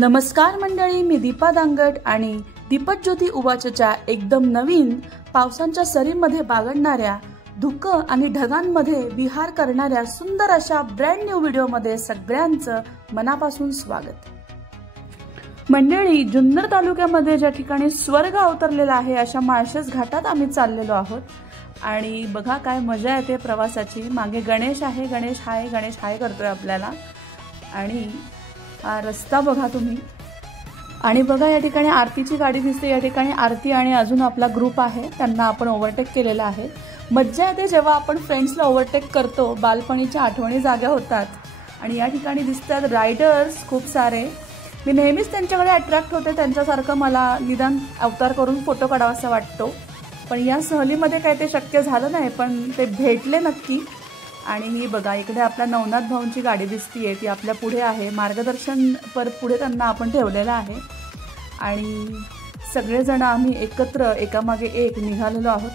नमस्कार मंडळी, मी दीपा दांगट आणि दीपक ज्योती उवाचच्या एकदम नवीन पावसांच्या सरीमध्ये बागडणाऱ्या धुकं आणि ढगांमध्ये विहार करणाऱ्या सुंदर अशा ब्रँड न्यू व्हिडिओमध्ये सगळ्यांचं मनापासून स्वागत। मंडळी, जुन्नर तालुक्यामध्ये ज्या ठिकाणी स्वर्ग अवतरलेला आहे अशा माळशेज घाटात आम्ही चाललेलो आहोत आणि बघा काय मजा येते प्रवासाची। मागे गणेश आहे, गणेश हाय करतोय आपल्याला आणि हा रस्ता बघा तुम्ही। आणि बघा या ठिकाणी आरतीची गाडी दिसते। या ठिकाणी आरती आणि अजून आपला ग्रुप आहे, त्यांना आपण ओव्हरटेक केलेला आहे। मज्जा येते जेव्हा आपण फ्रेंड्सला ओव्हरटेक करतो, बालपणीच्या आठवणी जाग्या होतात। आणि या ठिकाणी दिसतात रायडर्स खूप सारे। मी नेहमीच त्यांच्याकडे अट्रॅक्ट होते, त्यांच्यासारखं मला निदान अवतार करून फोटो काढावासा वाटतो, पण या सहलीमध्ये काय ते शक्य झालं नाही, पण ते भेटले नक्की। आणि ही बघा इकडे आपल्या नवनाथ भाऊंची गाडी दिसतीये, ती आपल्या पुढे आहे। मार्गदर्शन परत पुढे त्यांना आपण ठेवलेलं आहे आणि सगळेजण आम्ही एकत्र एकामागे एक निघालेलो आहोत।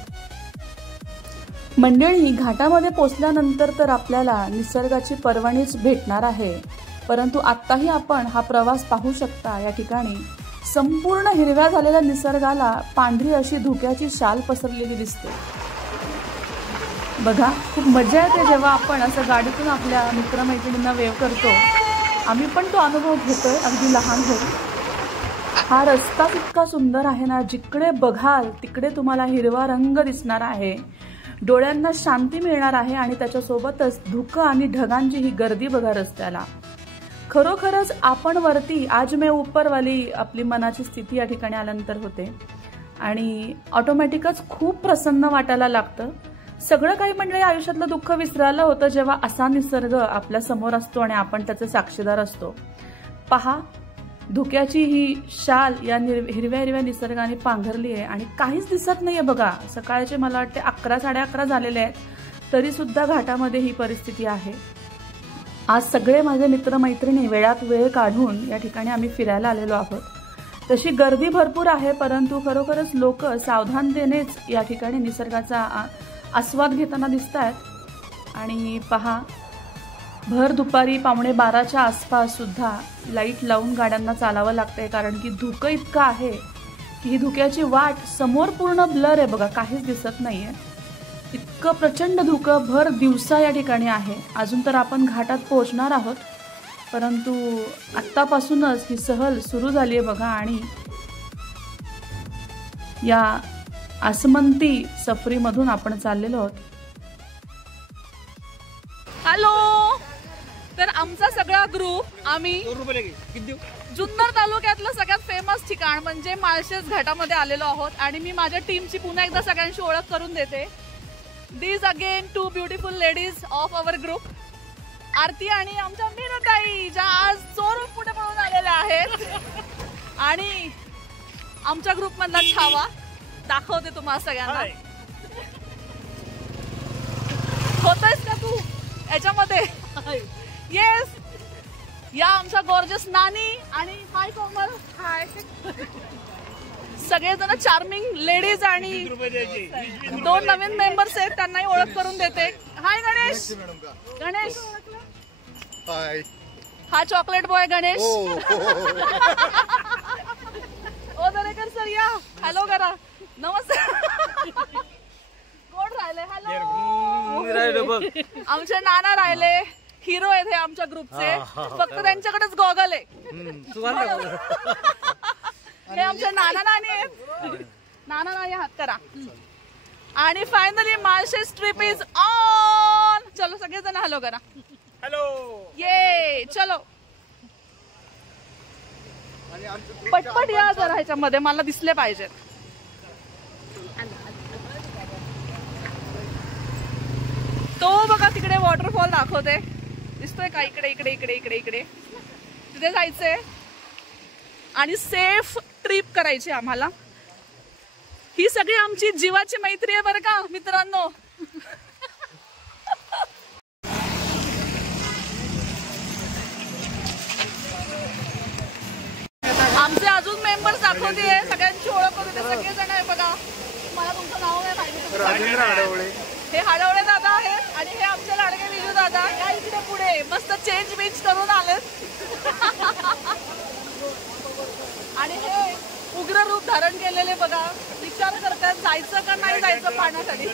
मंडळी, घाटामध्ये पोचल्यानंतर तर आपल्याला निसर्गाची पर्वणीच भेटणार आहे, परंतु आत्ताही आपण हा प्रवास पाहू शकता। या ठिकाणी संपूर्ण हिरव्या झालेल्या निसर्गाला पांढरी अशी धुक्याची शाल पसरलेली दिसते। बघा खूप मजा येते जेव्हा आपण असं गाडीतून आपल्या मित्रमैत्रिणींना वेव करतो। आम्ही पण तो अनुभव घेतोय अगदी लहान होऊन। हा रस्ता इतका सुंदर आहे ना, जिकडे बघाल तिकडे तुम्हाला हिरवा रंग दिसणार आहे, डोळ्यांना शांती मिळणार आहे आणि त्याच्यासोबतच धुकं आणि ढगांची ही गर्दी बघा रस्त्याला। खरोखरच आपण वरती आज मैं ऊपर वाली आपली मनाची स्थिती या ठिकाणी आल्यानंतर होते आणि ऑटोमॅटिकच खूप प्रसन्न वाटायला लागतं। सगळं काही मंडळी आयुष्यातलं दुःख विसरायला होतं जेव्हा असा निसर्ग आपल्या समोर असतो आणि आपण त्याचे साक्षीदार असतो। पहा, धुक्याची ही शाल या हिरव्या हिरव्या निसर्गाने पांघरली आहे आणि काहीच दिसत नाहीये बघा। सकाळचे मला वाटते 11 साडे 11 झालेले आहेत, तरी सुद्धा घाटामध्ये ही परिस्थिती आहे। आज सगळे माझे मित्रमैत्रिणी वेळात वेळ काढून या ठिकाणी आम्ही फिरायला आलेलो आहोत। तशी गर्दी भरपूर आहे, परंतु खरोखरच लोक सावधानतेनेच या ठिकाणी निसर्गाचा आस्वाद घेताना दिसत आहेत। आणि पहा, भर दुपारी 11:15च्या आसपास सुद्धा लाईट लावून गाड्यांना चालावं लागतंय, कारण की धुकं इतकं आहे की ही धुक्याची वाट समोर पूर्ण ब्लर आहे बघा, काहीच दिसत नाहीये। इतकं प्रचंड धुकं भर दिवसा या ठिकाणी आहे। अजून तर आपण घाटात पोहोचणार आहोत, परंतु आत्तापासूनच ही सहल सुरू झाली आहे बघा। आणि या आसमंती सफरीमधून आपण चाललेलो आहोत। हॅलो, तर आमचा सगळा ग्रुप आम्ही जुन्नर तालुक्यातलं सगळ्यात फेमस ठिकाण म्हणजे माळशेज घाटामध्ये आलेलो आहोत। आणि मी माझ्या टीमची पुन्हा एकदा सगळ्यांशी ओळख करून देते। These again 2 beautiful ladies of our group, Aarti आणि आमच्या मीनाताई, ज्या आज चोरून पुढे पळून आलेल्या आहेत। आणि आमच्या ग्रुप मधला छावा दाखवते तुम्हाला सगळ्यांना। होतयस का तू याच्यामध्ये? येस, या आमच्या गॉर्जस नानी आणि हाय कोमल, हाय। सगळेजण चार्मिंग लेडीज आणि 2 नवीन मेंबर्स आहेत, त्यांनाही ओळख करून देते। हाय गणेश, गणेश हाय, हा चॉकलेट बॉय गणेश। ओ दरेकर सर या, हॅलो करा, नमस्ते। कोण राहिले? हॅलो, आमचे नाना राहिले, हिरो आहेत हे आमच्या ग्रुपचे, फक्त त्यांच्याकडेच गॉगल आहे। हे आमचे नाना नानी आहेत, नाना नानी हात करा। आणि finally Malshej trip is on. चलो सगळेजण हॅलो करा, हॅलो, ये चलो पटपट या जरा, ह्याच्यामध्ये मला दिसले पाहिजेत। तो बघा तिकडे वॉटरफॉल दाखवते, दिसतोय का? इकडे इकडे इकडे इकडे इकडे तिथे जायचंय आणि सेफ ट्रिप करायची आम्हाला। ही सगळी आमची जीवाची मैत्री आहे बरं का मित्रांनो। आमचे अजून मेंबर्स दाखवते, सगळ्यांची ओळख करून सगळेजण आहे बघा। मला तुमचं नाव नाही माहिती। हे हाडवळे दादा आहेत आणि हे आमचे लाडके विजू दादा, या इकडे पुढे मस्त चेंज बिंच करून आलेत। रूप धारण केलेले बघा, विचार करतात जायचं का नाही जायचं पाण्याखाली.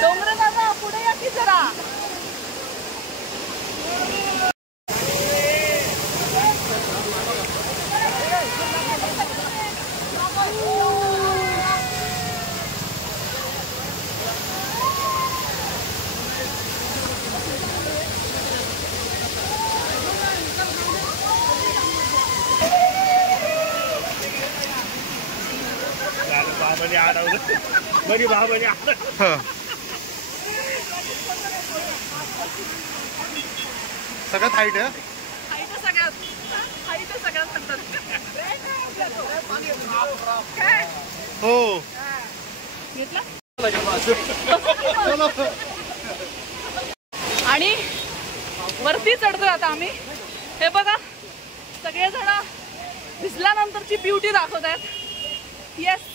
डोंगरे दादा पुढे या की जरा. सगळ्यात हाईट आहे. हो आणि वरती चढतोय आता आम्ही. हे बघा सगळेजण भिजल्यानंतरची ब्युटी दाखवत आहेत. येस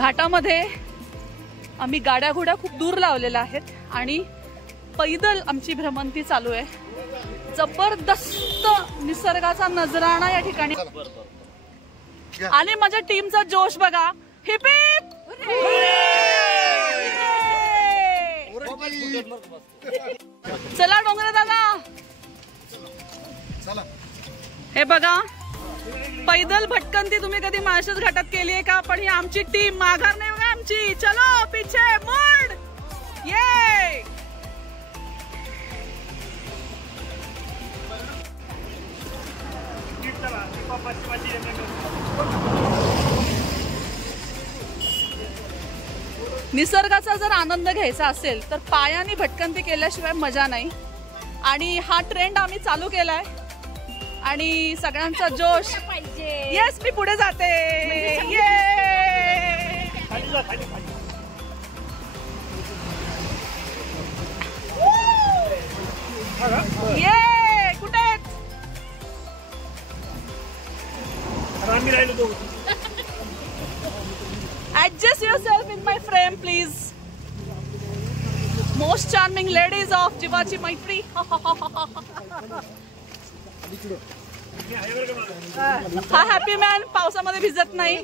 घाटामध्ये आम्ही गाड्या घोड्या खूप दूर लावलेल्या आहेत आणि पैदल आमची भ्रमंती चालू आहे. जबरदस्त निसर्गाचा नजराणा या ठिकाणी आणि माझ्या टीमचा जोश बघा. Heap heap. चला डोंगरे दादा. हे बघा पैदल भटकंती तुम्ही कधी माळशेज घाटात केली आहे का? पण ही आमची टीम माघार नाही बघा आमची. चलो पीछे मुड. ये निसर्गाचा जर आनंद घ्यायचा असेल तर पायाने भटकंती केल्याशिवाय मजा नाही. आणि हा ट्रेंड आम्ही चालू केलाय आणि सगळ्यांचा जोश. येस मी पुढे जाते. ये ये कुठे adjust yourself in my frame please. Most charming ladies of जीवाची मैत्री. हा हॅपी मॅन पावसामध्ये भिजत नाही.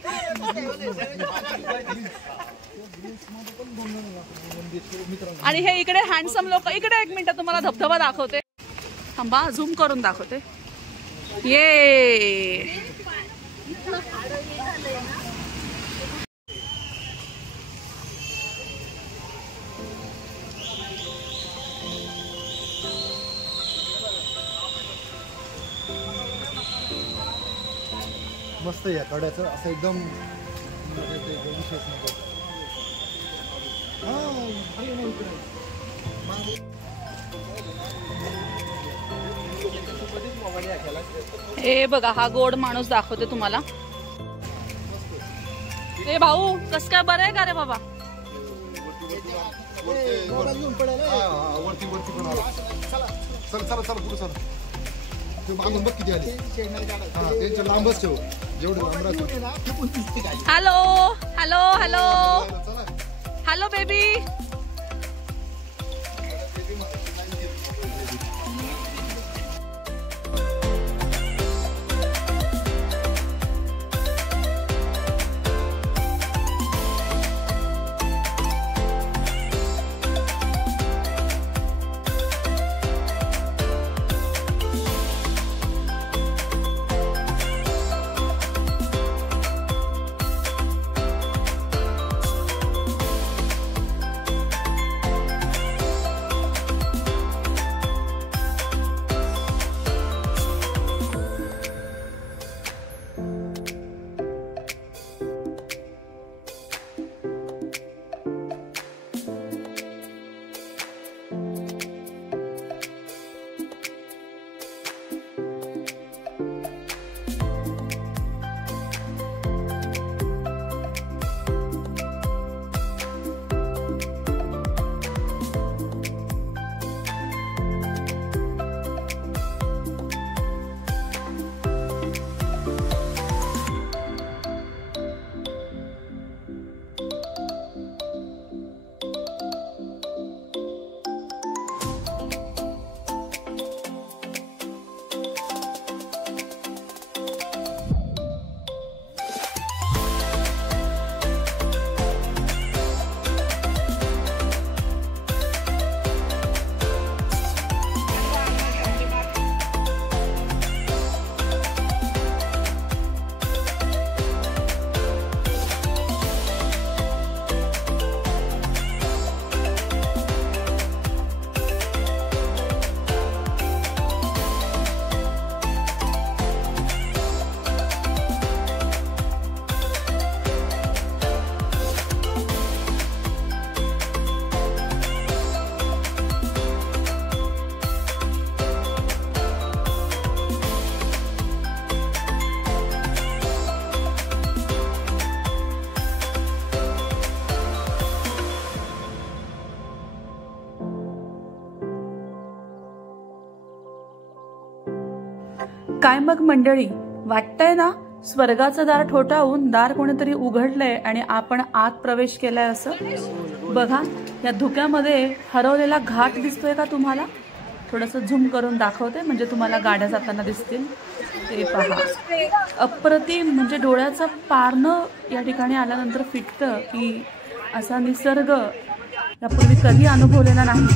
आणि हे इकडे हँडसम लोक. इकडे एक मिनिट तुम्हाला धबधबा दाखवते. थांबा झूम करून दाखवते. ये मस्त आहे कड्याचं असं एकदम हे बघा हा गोड माणूस दाखवते तुम्हाला. ए भाऊ कस काय बरं आहे का रे बाबा? वरती वरती पण आला. चल चला चला पुढे चला. ते बांधून बघ किती आले. हा त्यांच्या लांबच ठेव जेवढे लांब. Hello hello hello hello baby. काय मग मंडळी, वाटतंय ना स्वर्गाचं दार ठोठावून दार कोणीतरी उघडलंय आणि आपण आत प्रवेश केलाय असं? बघा या धुक्यामध्ये हरवलेला घाट दिसतोय का तुम्हाला? थोडंसं झूम करून दाखवते म्हणजे तुम्हाला गाड्या जाताना दिसतील. ते पहा, अप्रतिम, म्हणजे डोळ्याचं पारणं या ठिकाणी आल्यानंतर फिटतं की असा निसर्ग यापूर्वी कधी अनुभवलेला नाही.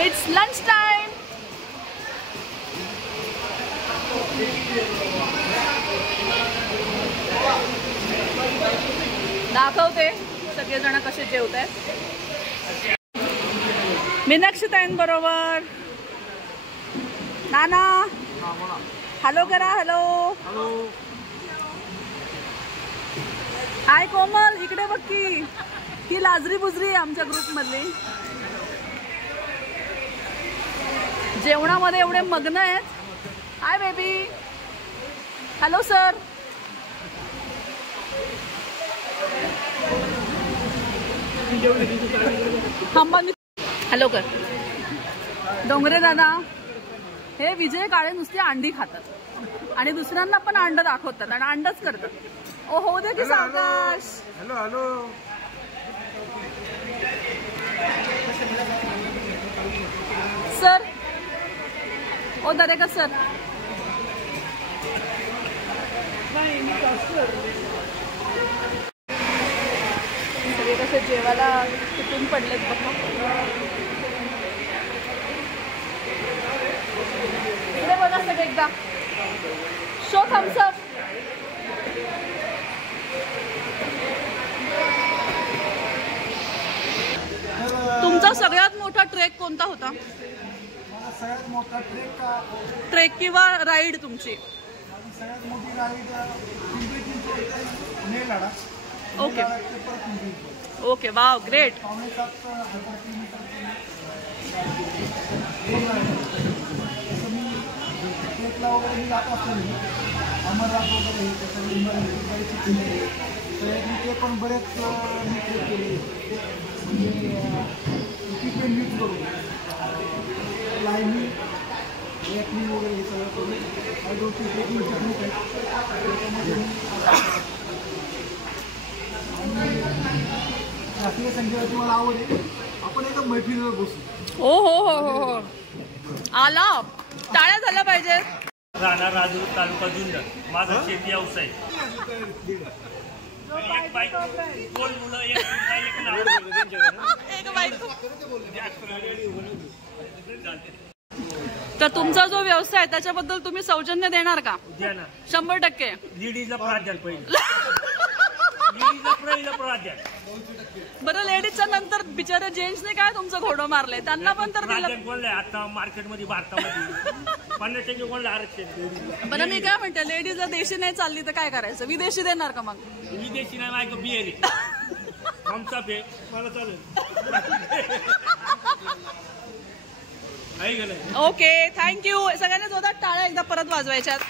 It's lunch time. दाखवते सगळेजण कसे जेवत आहेत. मीनाक्षीताईंबरोबर. नाना हॅलो करा. हॅलो हाय कोमल, इकडे बघ की ही लाजरी बुजरी आमच्या ग्रुप मधली. जेवणामध्ये एवढे मग्न आहेत. Hi baby. Hello sir. Hello कर. डोंगरे दादा, हे विजय काळे नुसते अंडी खातात आणि दुसऱ्यांना पण अंड दाखवतात आणि अंडच करतात. ओ हो दे की सावकाश. Hello hello. सर ओ दरेकर सर सगळे कसे जेवायला तुटून पडलेत बघा. इकडे बघा सगळे एकदा शो थम्सअप. तुमचा सगळ्यात मोठा ट्रेक कोणता होता? सगळ्यात मोठा ट्रेक किंवा राईड तुमची? सगळ्यात मोठी राईड नेलाडा. Okay okay wow great. 7.5 हजार किलोमीटर ट्रेकला वगैरे मी जात असतो. मी अमरनाथ वगैरे त्याच्यामध्ये ते पण बरेच मी ट्रेक केले. म्हणजे इक्विपमेंट यूज करून क्लाइम्बिंग ट्रेकिंग वगैरे हे सगळं करून काही गोष्टी ट्रेकिंग टेक्निक आहेत त्याच्यामध्ये राष्ट्रीय संगीताची मला आवड आहे. आपण एका मैत्रिणीवर बसू. हो हो हो हो हो आला. टाळ्या झाल्या पाहिजेत. राहणार राजूर तालुका जुन्नर. माझा शेती व्यवसाय. एक बाईक 2 मुलं एक बाईक. तर तुमचा जो व्यवसाय त्याच्याबद्दल तुम्ही सौजन्य देणार का? द्या ना. 100%. लेडीजला प्राधान्य पहिलं. लेडीजला पहिलं प्राधान्य. बरं लेडीजच्या नंतर बिचारे जेंट्सने काय तुमचं घोडं मारलंय त्यांना पण तर दिलं. प्राधान्य कोणलं आता मार्केटमध्ये भारतामध्ये 50% कोणलं आरक्षण. बरं मी काय म्हणते लेडीजला देशी नाही चालली तर काय करायचं? विदेशी देणार का मग? विदेशी नाही माहिती बिहेरी आमचा पे मला चालेल. Okay thank you. सगळ्यांनी जोरात टाळ्या एकदा परत वाजवायच्यात.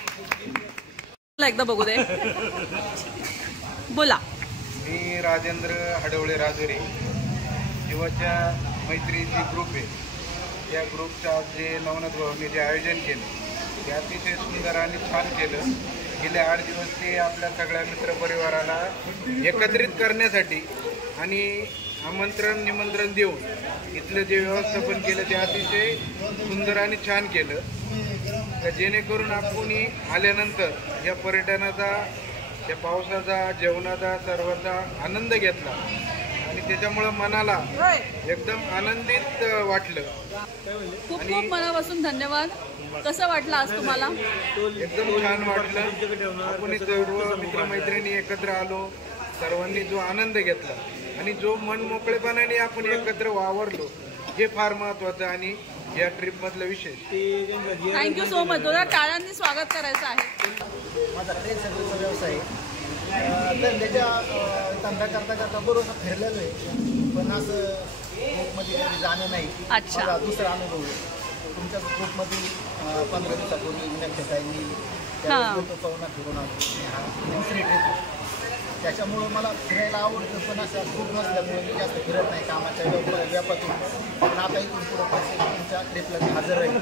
एकदा बघू दे. बोला. मी राजेंद्र हडवळे राजुरी. जीवाच्या मैत्रीची ग्रुप आहे. या ग्रुपच्या जे नवनाथ भाऊंनी जे आयोजन केलं ते अतिशय सुंदर आणि छान केलं. गेले 8 दिवस ते आपल्या सगळ्या मित्रपरिवाराला एकत्रित करण्यासाठी आणि आमंत्रण निमंत्रण देऊन इथलं जे व्यवस्थापन केलं ते अतिशय सुंदर आणि छान केलं. तर जेणेकरून आपण आल्यानंतर या पर्यटनाचा या पावसाचा जेवणाचा सर्वांचा आनंद घेतला आणि त्याच्यामुळं मनाला एकदम आनंदित वाटलं. खूप खूप मनापासून धन्यवाद. कसं वाटलं आज तुम्हाला? एकदम छान वाटलं. आपण सर्व मित्रमैत्रिणी एकत्र आलो. सर्वांनी जो आनंद घेतला आणि जो मन मोकळेपणाने आपण एकत्र वावरलो हे फार महत्वाचं आणि या ट्रिप मधलं विशेष. Thank you so much. तुला टाळ्यांनी स्वागत करायचं आहे. माझा ट्रेन सर्व्हिसचा व्यवसाय आहे. धंद्याच्या धंदा करता करता बरोबर फिरलेलो आहे पण असं ग्रुपमध्ये कधी जाणं नाही. अच्छा. मला दुसरा अनुभव आहे. तुमच्या ग्रुपमध्ये 15 दिवसापूर्वी विनाक्षताईंनी पवना फिरून आलो. हा दुसरी ट्रिप. त्याच्यामुळं मला फिरायला आवडतं पण असं ग्रुप नसल्यामुळे मी जास्त फिरत नाही कामाच्या व्यापातून. पण आता इथून पुढं तुमच्या ट्रिपला मी हजर राहील.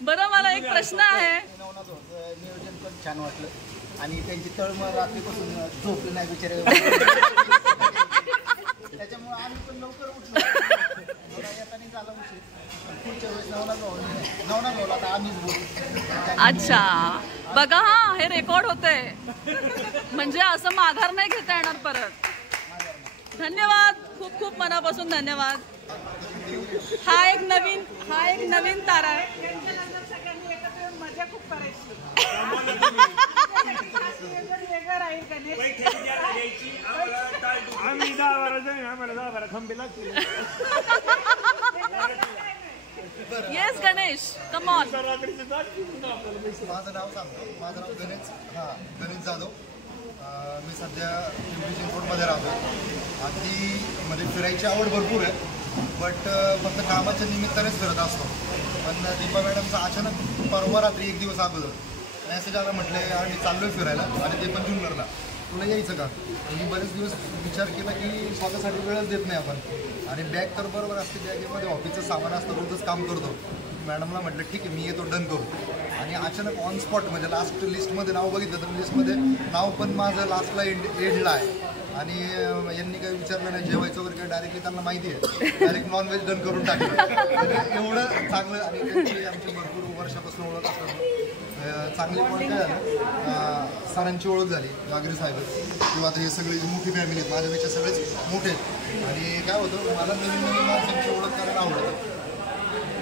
बरं मला एक प्रश्न आहे. नियोजन पण छान वाटलं आणि त्यांची तळमळ रात्रीपासून झोपली नाही बिचारे. त्याच्यामुळे आम्ही पण लवकर उठलो. येताना झाला उशीर. पुढच्या वेळेस नवनाथ भाऊ आता आम्हीच बोलू. अच्छा बघा हा हे रेकॉर्ड होतंय म्हणजे असं माघार नाही घेता येणार परत. धन्यवाद. खूप खूप मनापासून धन्यवाद. हा एक नवीन तारा आहे. मजा खूप करायची. आम्ही 10 बारा जण आम्हाला 10 बारा खंबे लागतील. Yes Ganesh come on. माझं नाव सांगतो. माझं नाव गणेश जाधव. मी सध्या पिंपरी चिंचवडमध्ये राहतो. अगदी मध्ये फिरायची आवड भरपूर आहे बट फक्त कामाच्या निमित्तानेच फिरत असतो. पण दीपा मॅडमचा अचानक परवा रात्री 1 दिवस अगोदर मेसेज आला. म्हटलं आम्ही चाललोय फिरायला आणि ते पण जुन्नरला. तुला यायचं का? मी बरेच दिवस विचार केला की स्वतःसाठी वेळच देत नाही आपण आणि बॅग तर बरोबर असते. बॅगेमध्ये ऑफिसचं सामान असतं. रोजच काम करतो मॅडमला म्हटलं ठीक आहे मी येतो डन करू. आणि अचानक ऑन स्पॉट म्हणजे लास्ट लिस्टमध्ये नाव बघितलं तर लिस्टमध्ये नाव पण माझं लास्टला एंडला आहे. आणि यांनी काही विचारलं नाही जेवायचं वगैरे काय डायरेक्टली त्यांना माहिती आहे डायरेक्ट नॉनव्हेज डन करून टाकलं. म्हणजे एवढं चांगलं आणि त्यांची आमची भरपूर वर्षापासून ओळख असतात. चांगली पण काय झालं सरांची ओळख झाली गागरे साहेब किंवा आता हे सगळी मोठी फॅमिली आहेत माझ्यापेक्षा सगळेच मोठे आहेत. आणि काय होतं मला नवीन माणसांची ओळख करायला आवडतं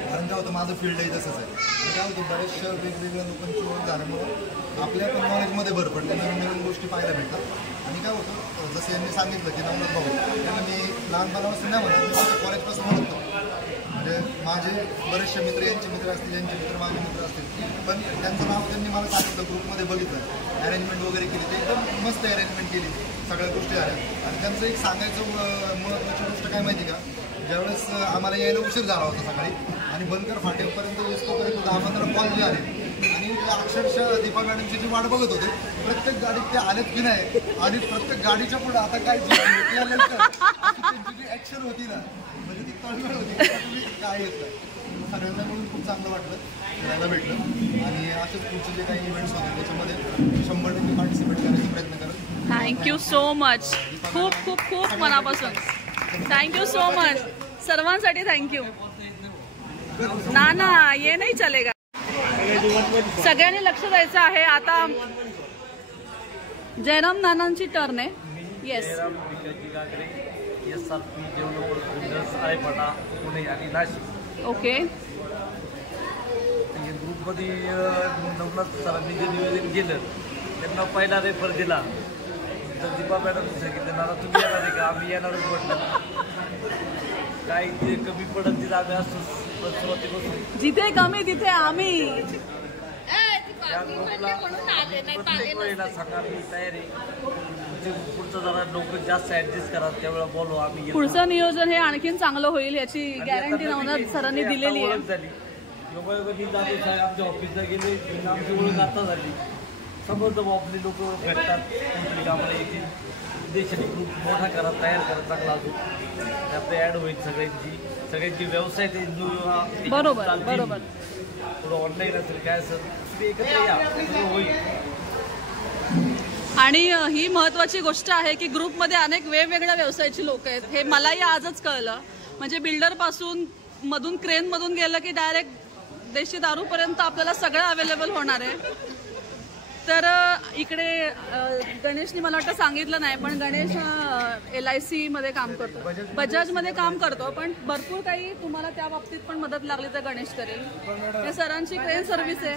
कारण काय होतं माझं फील्ड आहे तसंच आहे. काय होतं बऱ्याचशा वेगवेगळ्या लोकांची ओळख झाल्यामुळं आपल्या पण नॉलेजमध्ये भर पडते नवीन गोष्टी पाहायला मिळतात. आणि काय होतं जसं यांनी सांगितलं की नवनाथ भाऊ त्यांना मी लहानपणापासून नाही म्हणत मी कॉलेजपासून म्हणतो. म्हणजे माझे बरेचसे मित्र यांचे मित्र असतील यांचे मित्र माझे मित्र असतील पण त्यांचं नाव त्यांनी मला सांगितलं ग्रुपमध्ये बघितलं अरेंजमेंट वगैरे केली ते एकदम मस्त अरेंजमेंट केली सगळ्या गोष्टी आल्या. आणि त्यांचं एक सांगायचं महत्त्वाची गोष्ट काय माहिती का ज्यावेळेस आम्हाला यायला उशीर झाला होता सकाळी आणि बनकर फाट्यापर्यंत येतोपर्यंत 10-15 कॉल जे आले आणि अक्षरशः दीपा मॅडमची जी वाट बघत होते प्रत्येक गाडीत ते आलेत की नाही आणि प्रत्येक गाडीच्या पुढे आता काय भेटल्यानंतर त्यांची जी ॲक्शन होती ना म्हणजे ती तळमळ होती तुम्ही काय येतं सगळ्यांना म्हणून खूप चांगलं वाटलं फिरायला भेटलं. आणि असेच पुढचे जे काही इव्हेंट्स होते त्याच्यामध्ये 100% पार्टिसिपेट करण्याचा प्रयत्न करत. Thank you so much. खूप खूप खूप मनापासून थँक्यू सो मच सर्वांसाठी थँक्यू. ना ये नाही चलेगा. सगळ्यांनी लक्ष द्यायचं आहे. आता जयराम नानांची टर्न आहे. येस पुणे आणि नाशिक. ओके. ग्रुपमध्ये नवनाथ सरांनी जे निवेदन केलं त्यांना पहिला रेफर दिला तर दीपा मॅडमने सांगितलं नाना तुम्ही येणार आहे का आम्ही येणारच म्हटलं. काही जे कमी पडत तिथं आम्ही असतो सुरुवातीपासून जिथे कमी तिथे आम्ही. या ग्रुपला प्रत्येक वेळेला सांगा मी तयारी पुढचं जरा लोक जास्त ऍडजस्ट करा त्यावेळेला बोलू आम्ही. पुढचं नियोजन हे आणखीन चांगलं होईल याची गॅरंटी नवनाथ सरांनी दिलेली आहे. झाली योगायोगाने जातो साहेब आमच्या ऑफिसला गेले आमची ओळख आता झाली समजतं आपली लोक भेटतात कोणतरी कामाला येतील. देशाने ग्रुप मोठा करा तयार करा चांगला अजून त्यात ॲड होईल सगळ्यांची व्यवसाय ते बरोबर बरोबर थोडं ऑनलाईन असेल काय असेल ते एकत्र या सगळं होईल. आणि ही महत्वाची गोष्ट आहे की ग्रुपमध्ये अनेक वेगवेगळ्या व्यवसायाची लोक आहेत हे मलाही आजच कळलं. म्हणजे बिल्डर पासून मधून क्रेन मधून गेलं की डायरेक्ट देशी दारूपर्यंत आपल्याला सगळं अवेलेबल होणार आहे. तर इकडे गणेशनी मला वाटतं सांगितलं नाही पण गणेश LIC मध्ये काम करतो बजाजमध्ये काम करतो पण भरपूर काही तुम्हाला त्या बाबतीत पण मदत लागली तर गणेश करेल. या सरांची क्रेन सर्व्हिस आहे.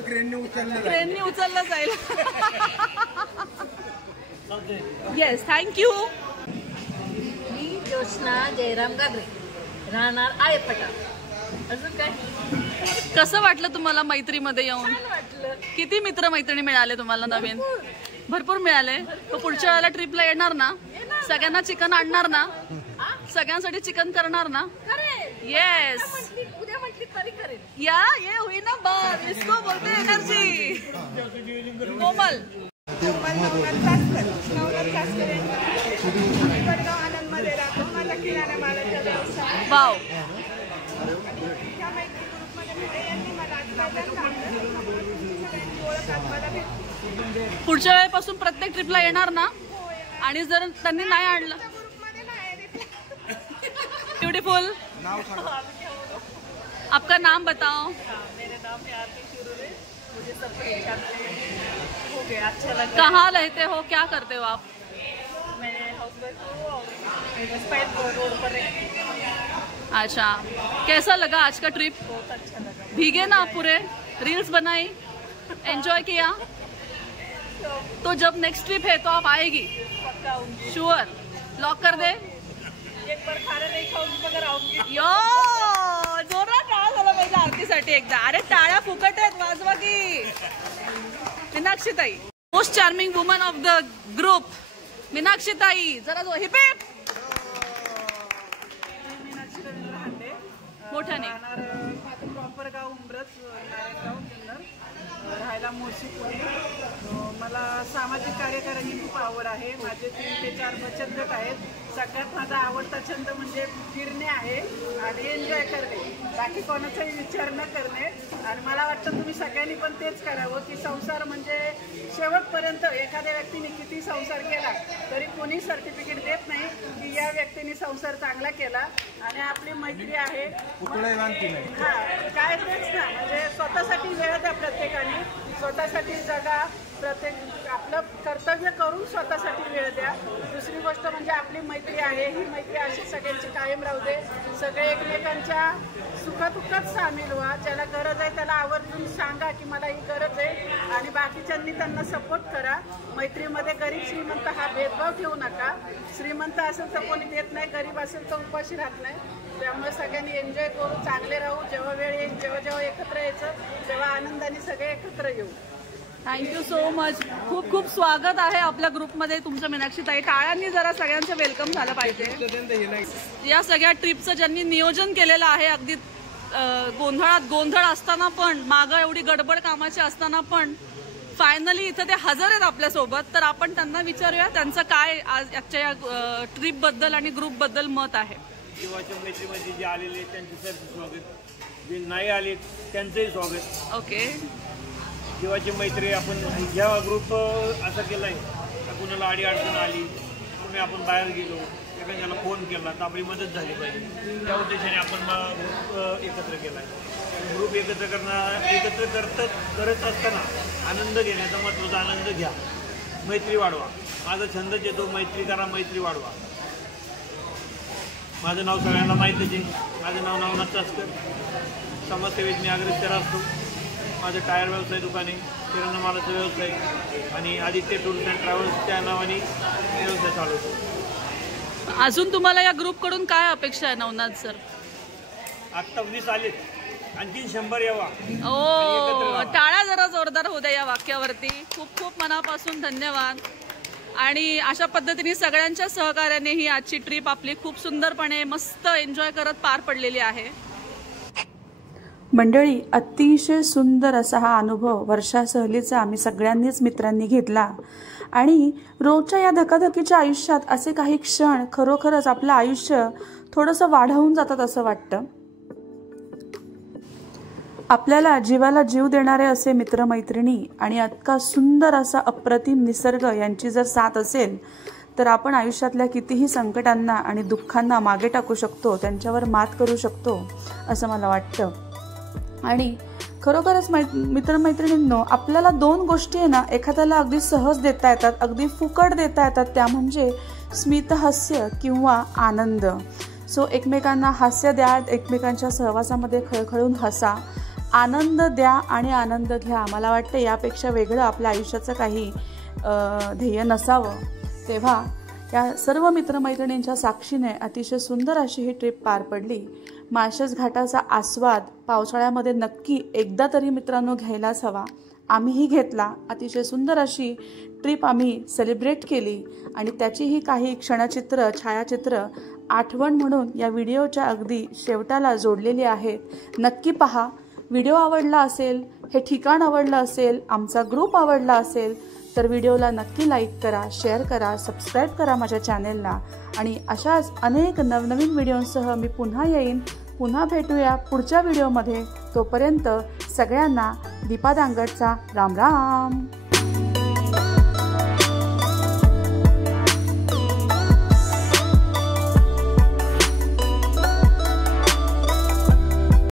क्रेननी उचललं जाईल. Yes thank you. मी ज्योत्स्ना जयराम गागरे राहणार आळेफाटा. अजून काय कसं वाटलं तुम्हाला मैत्रीमध्ये येऊन? किती मित्र मैत्रिणी मिळाले तुम्हाला नवीन? भरपूर मिळाले. पुढच्या वेळेला ट्रिपला येणार ना? सगळ्यांना चिकन आणणार ना? सगळ्यांसाठी चिकन करणार ना? येस उद्या म्हटली तरी करेल. या ये हुई ना बात इसको बोलते एनर्जी. कोमल आनंदमध्ये राहतो. माझा किराणा मालाचा व्यवसाय. वाव. पुढच्या वेळेपासून प्रत्येक ट्रिपला येणार ना? आणि जर त्यांनी नाही आणलं ब्यूटीफुल. आपका नाम बताओ. मेरा नाम है आरती शुरू. मुझे सब हो गया अच्छा लगा. कहाँ रहते हो क्या करते हो आप? मैं हाउसवाइफ हूँ और रोड पर रहती हूँ. अच्छा कैसा लगा आज का ट्रिप? बहुत अच्छा लगा. भीगे ना आप पूरे? रील्स बनाई एंजॉय किया? तो जब नेक्स्ट ट्रिप है तो आप आएगी? पक्का आऊंगी. श्योर. लॉक कर दे. एक बार खाना नहीं खाऊंगी मगर आऊंगी. यो जोरात टाळा झाला पाहिजे आरतीसाठी एकदा. अरे टाळ्या फुकट आहेत वाजवा की. मीनाक्षीताई most charming woman of the group. मीनाक्षीताई जरा जो हिपे मोठ्याने. माझं प्रॉपर गाव उंबरच नारायणगाव जुन्नर. राहायला मोर्शी पुणे. मला सामाजिक कार्य करायची खूप आवड आहे. माझे 3 ते 4 बचत गट आहेत. सगळ्यात माझा आवडता छंद म्हणजे फिरणे आहे आणि एन्जॉय करणे. बाकी कोणाचाही विचार न करणे. आणि मला वाटतं तुम्ही सगळ्यांनी पण तेच करावं की संसार म्हणजे शेवटपर्यंत एखाद्या व्यक्तीने किती संसार केला तरी कोणी सर्टिफिकेट देत नाही की या व्यक्तीने संसार चांगला केला. आणि आपली मैत्री आहे काय तेच ना, म्हणजे स्वतःसाठी वेळ द्या प्रत्येकाने, स्वतःसाठी जगा, प्रत्येक आपलं कर्तव्य करून स्वतःसाठी वेळ द्या. दुसरी गोष्ट म्हणजे आपली मैत्री आहे, ही मैत्री अशी सगळ्यांची कायम राहू दे. सगळे एकमेकांच्या सुखदुःखात सामील व्हा. ज्याला गरज आहे त्याला आवर्जून सांगा की मला ही गरज आहे आणि बाकीच्यांनी त्यांना सपोर्ट करा. मैत्रीमध्ये गरीब श्रीमंत हा भेदभाव ठेवू नका. श्रीमंत असेल तर कोणी देत नाही, गरीब असेल तर उपाशी राहत नाही. त्यामुळे सगळ्यांनी एन्जॉय करू, चांगले राहू. जेव्हा वेळ येईल, जेव्हा जेव्हा एकत्र यायचं तेव्हा आनंदाने सगळे एकत्र येऊ. Thank you so much. खूप खूप स्वागत आहे आपल्या ग्रुपमध्ये तुमचं मीनाक्षी ताई. टाळ्यांनी जरा सगळ्यांचं वेलकम झालं पाहिजे. या सगळ्या ट्रिपचं ज्यांनी नियोजन केलेलं आहे, अगदी गोंधळ असताना पण, मागं एवढी गडबड कामाची असताना पण फायनली इथं ते हजर आहेत आपल्यासोबत. तर आपण त्यांना विचारूया त्यांचं काय आज आजच्या या ट्रिपबद्दल आणि ग्रुपबद्दल मत आहे. जीवाच्या मैत्रीमध्ये जे आलेले त्यांचं सरचं स्वागत, जे नाही आले त्यांचंही स्वागत. ओके. जीवाची मैत्री आपण ज्या ग्रुप असं केला आहे, कुणाला अडी अडचण आली, कुणी आपण बाहेर गेलो, एखाद्याला फोन केला तर आपली मदत झाली पाहिजे. त्या उद्देशाने आपण ग्रुप एकत्र केला आहे. ग्रुप एकत्र करत असताना आनंद घेण्याचा महत्त्वाचा आनंद घ्या, मैत्री वाढवा. माझा छंदच येतो मैत्री करा, मैत्री वाढवा. माझं नाव सगळ्यांना माहीतच आहे. माझं नाव नवनाथ चासकर. समाजसेवेत मी अग्रेसर असतो. माझं टायर व्यवसाय दुकान आहे, किराणा मालाचा व्यवसाय आणि आदित्य टूर्स अँड ट्रॅव्हल्सच्या नावाने व्यवसाय चालवतो. अजून तुम्हाला या ग्रुपकडून काय अपेक्षा आहे नवनाथ सर? आत्ता 20 आलेत, आणखी 100 यावा. टाळ्या जरा जोरदार होऊ द्या या वाक्यावरती. खूप खूप मनापासून धन्यवाद. आणि अशा पद्धतीने सगळ्यांच्या सहकार्याने ही आजची ट्रिप आपली खूप सुंदरपणे मस्त एन्जॉय करत पार पडलेली आहे. मंडळी, अतिशय सुंदर असा हा अनुभव वर्षा सहलीचा आम्ही सगळ्यांनीच मित्रांनी घेतला. आणि रोजच्या या धकाधकीच्या आयुष्यात असे काही क्षण खरोखरच आपलं आयुष्य थोडंसं वाढवून जातात असं वाटतं. आपल्याला जीवाला जीव देणारे असे मित्रमैत्रिणी आणि इतका सुंदर असा अप्रतिम निसर्ग यांची जर साथ असेल तर आपण आयुष्यातल्या कितीही संकटांना आणि दुःखांना मागे टाकू शकतो, त्यांच्यावर मात करू शकतो असं मला वाटतं. आणि खरोखरच मित्रमैत्रिणींनो, आपल्याला 2 गोष्टी आहे ना एखाद्याला अगदी सहज देता येतात, अगदी फुकट देता येतात. त्या म्हणजे स्मितहास्य किंवा आनंद. सो एकमेकांना हास्य द्या, एकमेकांच्या सहवासामध्ये खळखळून हसा, आनंद द्या आणि आनंद घ्या. मला वाटतं यापेक्षा वेगळं आपल्या आयुष्याचं काही ध्येय नसावं. तेव्हा या सर्व मित्रमैत्रिणींच्या साक्षीने अतिशय सुंदर अशी ही ट्रिप पार पडली. माळशेज घाटाचा आस्वाद पावसाळ्यामध्ये नक्की एकदा तरी मित्रांनो घ्यायलाच हवा. आम्हीही घेतला. अतिशय सुंदर अशी ट्रिप आम्ही सेलिब्रेट केली आणि त्याचीही काही क्षणचित्र, छायाचित्र आठवण म्हणून या व्हिडिओच्या अगदी शेवटाला जोडलेली आहेत. नक्की पहा. व्हिडिओ आवडला असेल, हे ठिकाण आवडलं असेल, आमचा ग्रुप आवडला असेल तर व्हिडिओला नक्की लाईक करा, शेअर करा, सबस्क्राईब करा माझ्या चॅनेलला. आणि अशाच अनेक नवनवीन व्हिडिओंसह मी पुन्हा येईन. पुन्हा भेटूया पुढच्या व्हिडिओमध्ये. तोपर्यंत सगळ्यांना दीपा दांगटचा राम राम.